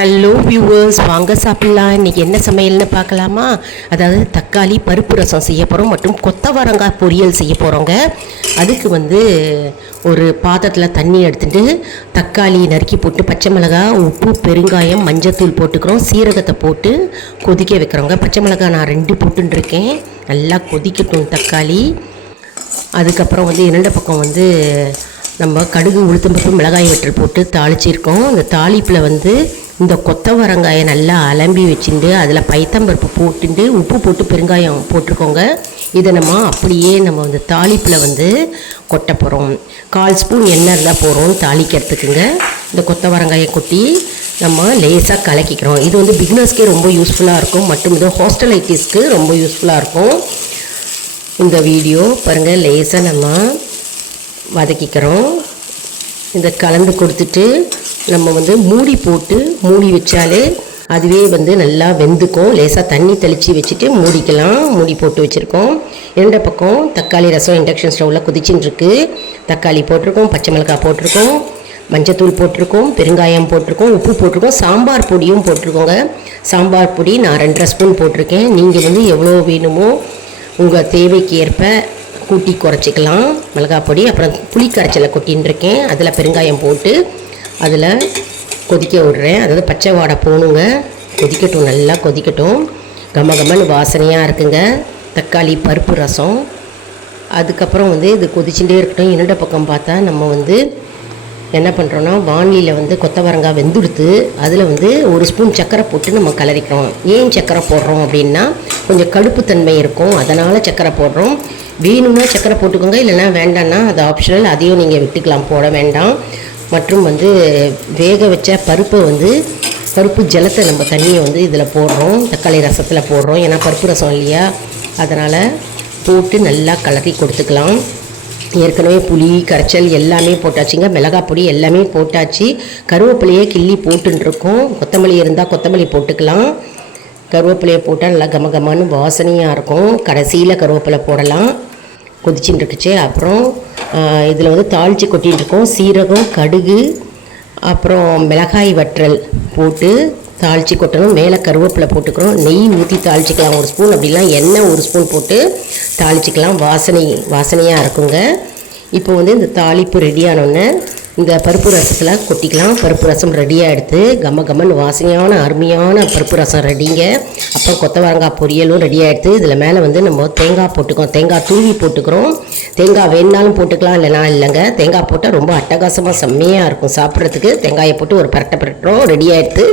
Hello viewers வாங்க சாப்பிட்லாம். இன்றைக்கி என்ன சமையல்னு பார்க்கலாமா? அதாவது தக்காளி பருப்பு ரசம் செய்ய போகிறோம் மற்றும் கொத்தவரங்காய் பொரியல் செய்ய போகிறோங்க அதுக்கு வந்து ஒரு பாத்திரத்தில் தண்ணி எடுத்துட்டு தக்காளி நறுக்கி போட்டு பச்சை மிளகாய் உப்பு பெருங்காயம் மஞ்சத்தூள் போட்டுக்கிறோம். சீரகத்தை போட்டு கொதிக்க வைக்கிறோங்க. பச்சை மிளகாய் நான் ரெண்டு போட்டுருக்கேன். நல்லா கொதிக்கட்டும் தக்காளி. அதுக்கப்புறம் வந்து இரண்டு பக்கம் வந்து நம்ம கடுகு உளுத்தம்பருப்பு மிளகாய் வெட்டல் போட்டு தாளிச்சிருக்கோம். அந்த தாளிப்பில் வந்து இந்த கொத்தவரங்காயை நல்லா அலம்பி வச்சுட்டு அதில் பைத்தம்பருப்பு போட்டுட்டு உப்பு போட்டு பெருங்காயம் போட்டிருக்கோங்க. இதை நம்ம அப்படியே நம்ம வந்து தாளிப்பில் வந்து கொட்ட போகிறோம் கால் ஸ்பூன் எண்ணெய் இருந்தால் போகிறோம் தாளிக்கிறதுக்குங்க. இந்த கொத்தவரங்காயை கொட்டி நம்ம லேசாக கலக்கிக்கிறோம். இது வந்து பிக்னஸ்க்கே ரொம்ப யூஸ்ஃபுல்லாக இருக்கும். மற்றும் இது ஹாஸ்டலைட்டிஸ்க்கு ரொம்ப யூஸ்ஃபுல்லாக இருக்கும். இந்த வீடியோ பாருங்கள் லேசாக நம்ம வதக்கிக்கிறோம். இதை கலந்து கொடுத்துட்டு நம்ம வந்து மூடி போட்டு மூடி வச்சாலே அதுவே வந்து நல்லா வெந்துக்கும். லேசாக தண்ணி தெளித்து வச்சுட்டு மூடிக்கலாம். மூடி போட்டு வச்சுருக்கோம். இரண்ட பக்கம் தக்காளி ரசம் இண்டக்ஷன் ஸ்டவ்வில் குதிச்சுட்டுருக்கு தக்காளி போட்டிருக்கோம் பச்சை மிளகாய் போட்டிருக்கோம் மஞ்சத்தூள் போட்டிருக்கோம் பெருங்காயம் போட்டிருக்கோம் உப்பு போட்டிருக்கோம் சாம்பார் பொடியும் போட்டிருக்கோங்க. சாம்பார் பொடி நான் ரெண்டரை ஸ்பூன் போட்டிருக்கேன். நீங்கள் வந்து எவ்வளோ வேணுமோ உங்கள் தேவைக்கு ஏற்ப கூட்டி குறைச்சிக்கலாம். மிளகாய் பொடி அப்புறம் புளி கரைச்சலை கொட்டின்னு இருக்கேன் அதில் பெருங்காயம் போட்டு அதில் கொதிக்க விடுறேன். அதாவது பச்சை வாடை போகணுங்க. கொதிக்கட்டும் நல்லா கொதிக்கட்டும். கம கமன்னு வாசனையாக இருக்குங்க. தக்காளி பருப்பு ரசம். அதுக்கப்புறம் வந்து இது கொதிச்சுட்டே இருக்கட்டும். என்னோட பக்கம் பார்த்தா நம்ம வந்து என்ன பண்ணுறோன்னா வானியில் வந்து கொத்தவரங்காய் வெந்துடுத்து அதில் வந்து ஒரு ஸ்பூன் சர்க்கரை போட்டு நம்ம கலரிக்கிறோம். ஏன் சர்க்கரை போடுறோம் அப்படின்னா கொஞ்சம் கடுப்புத்தன்மை இருக்கும். அதனால் சர்க்கரை போடுறோம். வேணும்னா சர்க்கரை போட்டுக்கோங்க. இல்லைன்னா வேண்டாம்னா அது ஆப்ஷனல் அதையும் நீங்கள் விட்டுக்கலாம். போட வேண்டாம். மற்றும் வந்து வேக வச்ச பருப்பை வந்து பருப்பு ஜலத்தை நம்ம தண்ணியை வந்து இதில் போடுறோம் தக்காளி ரசத்தில் போடுறோம். ஏன்னா பருப்பு ரசம் இல்லையா? அதனால் போட்டு நல்லா கலரி கொடுத்துக்கலாம். ஏற்கனவே புளி கரைச்சல் எல்லாமே போட்டாச்சுங்க. மிளகாய் பொடி எல்லாமே போட்டாச்சு. கருவேப்பிலையே கிள்ளி போட்டுருக்கோம் கொத்தமல்லி இருந்தால் கொத்தமல்லி போட்டுக்கலாம். கருவேப்பிலையை போட்டால் நல்லா கம கமான்னு வாசனையாக இருக்கும். கடைசியில் கருவேப்பிலை போடலாம். கொதிச்சுட்டு இருக்குச்சு அப்புறம் இதில் வந்து தாளித்து கொட்டிகிட்டு இருக்கோம் சீரகம் கடுகு அப்புறம் மிளகாய் வற்றல் போட்டு தாளித்து கொட்டணும். மேலே கருவேப்பிலை போட்டுக்கிறோம். நெய் ஊற்றி தாளிச்சிக்கலாம். ஒரு ஸ்பூன் அப்படிலாம் எண்ணெய் ஒரு ஸ்பூன் போட்டு தாளிச்சிக்கலாம். வாசனை வாசனையாக இருக்குங்க. இப்போ வந்து இந்த தாளிப்பு ரெடியானோடனே இந்த பருப்பு ரசத்தில் கொட்டிக்கலாம். பருப்பு ரசம் ரெடியாக எடுத்து கம கமன் வாசனையான அருமையான பருப்பு ரசம் ரெடிங்க அப்புறம் கொத்தவரங்காய் பொரியலும் ரெடியாக எடுத்து இதில் மேலே வந்து நம்ம தேங்காய் போட்டுக்கோம். தேங்காய் தூவி போட்டுக்கிறோம். தேங்காய் வேணுனாலும் போட்டுக்கலாம் இல்லைனா இல்லைங்க. தேங்காய் போட்டால் ரொம்ப அட்டகாசமாக செம்மையாக இருக்கும் சாப்பிட்றதுக்கு. தேங்காயை போட்டு ஒரு பரட்டை பரட்டுறோம். ரெடியாக எடுத்து